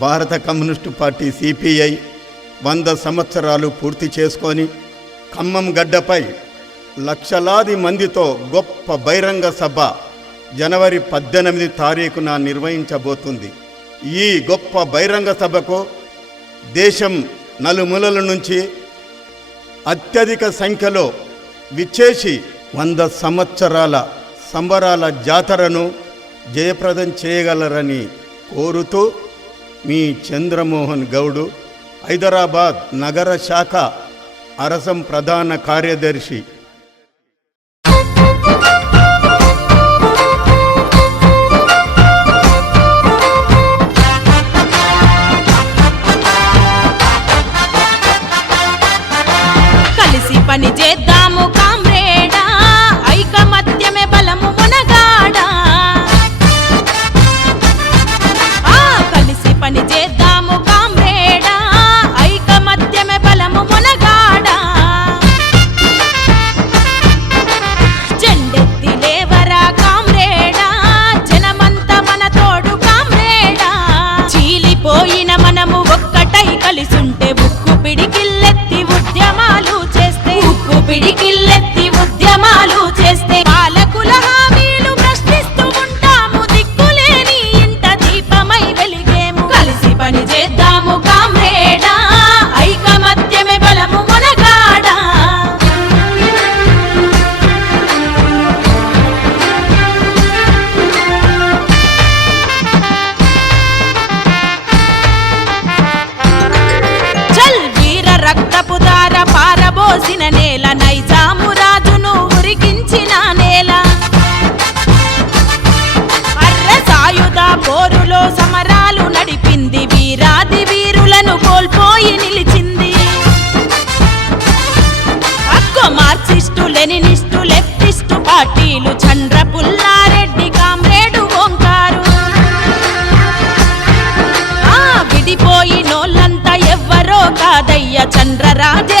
భారత communist party CPI వంద సంవత్సరాలు పూర్తి చేసుకొని ఖమ్మం గడ్డపై లక్షలాది మందితో గొప్ప బహిరంగ సభ జనవరి పద్దెనిమిది తారీఖున నిర్వహించబోతుంది. ఈ గొప్ప బహిరంగ సభకు దేశం నలుమూలల నుంచి అత్యధిక సంఖ్యలో విచ్చేసి వంద సంవత్సరాల సంబరాల జాతరను జయప్రదం చేయగలరని కోరుతూ మీ చంద్రమోహన్ గౌడు హైదరాబాద్ నగర శాఖ అరసం ప్రధాన కార్యదర్శి. పని చేద్దాం. కాసిన నేల నైజాము రాజును ఉరికించిన నేల. అర్ర సాయుధ పోరులో సమరాలు నడిపింది వీరాది వీరులను కోల్పోయి నిలిచింది. అక్కో మార్క్సిస్టు లెనినిస్టు లెఫ్టిస్టు పార్టీలు చంద్రపుల్లారెడ్డి కామ్రేడు ఓంకారు. విడిపోయి నోళ్ళంతా ఎవ్వరో కాదయ్య చంద్రరాజే